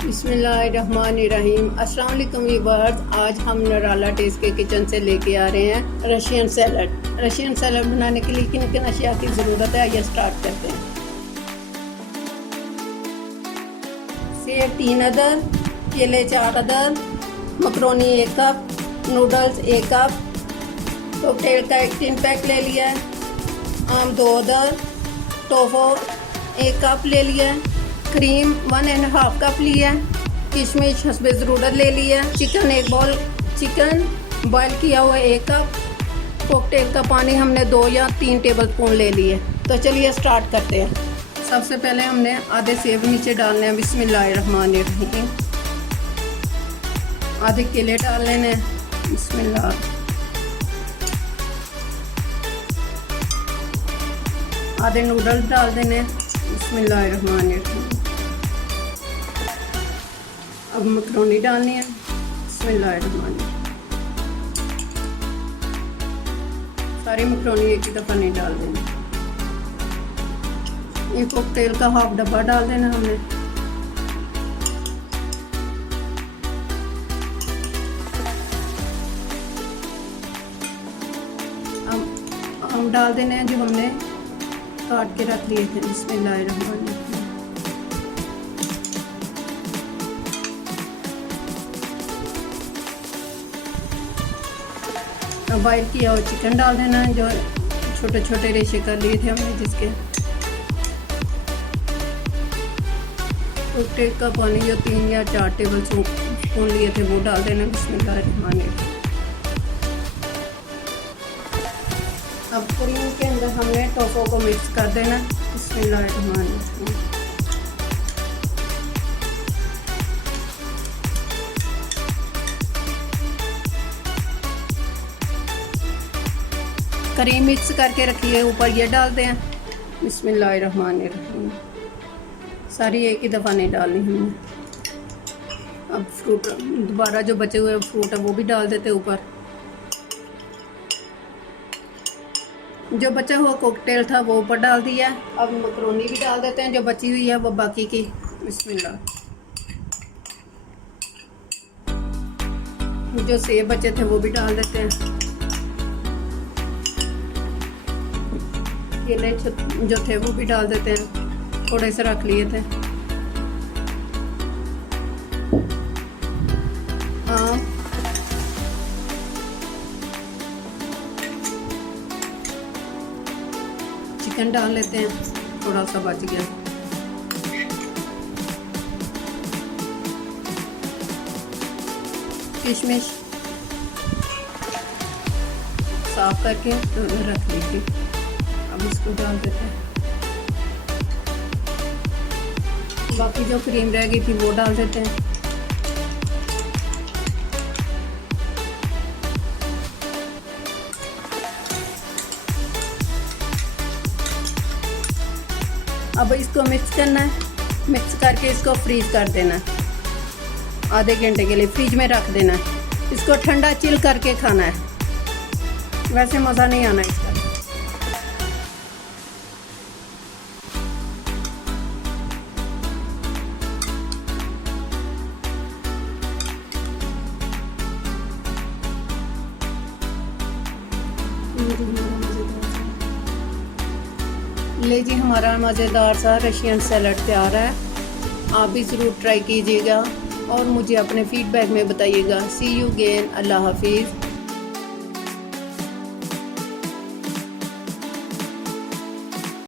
बिस्मिल्लाहिर्रहमानिर्रहीम। अस्सलाम वालेकुम व्यूअर्स, आज हम नराला टेस्ट के किचन से लेके आ रहे हैं रशियन सैलड। रशियन सैलड बनाने के लिए किन किन अशिया की ज़रूरत है, आइए स्टार्ट करते हैं। सेब 3 अदद, केले 4 अदद, macaroni 1 cup, noodles 1 cup, cocktail का 1 टिन पैक ले लिया है, आम 2 अदद, टोफो 1 कप ले लिया है, क्रीम 1.5 कप लिया है, किशमिश हस्बे ज़रूरत ले लिया है, चिकन 1 बाउल, चिकन बॉयल किया हुआ 1 कप, कॉकटेल का पानी हमने 2 या 3 टेबल स्पून ले लिए। तो चलिए स्टार्ट करते हैं। सबसे पहले हमने आधे सेब नीचे डालने हैं, बिस्मिल्लाहिर्रहमानिर्रहीम। आधे केले डाल लेने हैं, बिस्मिल्लाह। आधे नूडल्स डाल देने हैं, बिस्मिल्लाहिर्रहमानिर्रहीम। अब मकरोनी डालनी है, बिस्मिल्लाहिर्रहमानिर्रहीम। सारी मकरोनी एक ही दफ़ा नहीं डाल देनी। ये कॉकटेल का 1/2 डब्बा डाल देना हमने। अब हम डाल देने हैं जो हमने काट के रख लिए थे, बिस्मिल्लाहिर्रहमानिर्रहीम। बॉयल किया हुआ चिकन डाल देना है, जो छोटे छोटे रेशे कर लिए थे हमने, जिसके कॉकटेल का पानी जो 3 या 4 टेबल स्पून लिए थे वो डाल देना, बिस्मिल्लाहिर्रहमानिर्रहीम। अब क्रीम के अंदर हमने टोफो को मिक्स कर देना, बिस्मिल्लाहिर्रहमानिर्रहीम। क्रीम मिक्स करके रखिए, ऊपर ये डाल दें, बिस्मिल्लाहिर्रहमानिर्रहीम। सारी एक ही दफ़ा नहीं डालनी हमने। अब फ्रूट दोबारा जो बचे हुए फ्रूट है वो भी डाल देते ऊपर। जो बचा हुआ कॉकटेल था वो ऊपर डाल दिया। अब मकरोनी भी डाल देते हैं जो बची हुई है वो बाकी की, बिस्मिल्लाह। जो सेब बचे थे वो भी डाल देते हैं। केले जो थे वो भी डाल देते हैं, थोड़े से रख लिए थे। चिकन डाल लेते हैं, थोड़ा सा बच गया। किशमिश साफ करके रख ली थी, अब इसको डाल देते हैं। बाकी जो क्रीम रह गई थी वो डाल देते हैं। अब इसको मिक्स करना है, मिक्स करके इसको फ्रीज कर देना है, आधे घंटे के लिए फ्रिज में रख देना है। इसको ठंडा चिल करके खाना है, वैसे मज़ा नहीं आना इसका। ले जी, हमारा मज़ेदार सा रशियन सैलड तैयार है। आप भी ज़रूर ट्राई कीजिएगा और मुझे अपने फीडबैक में बताइएगा। सी यू अगेन, अल्लाह हाफिज़।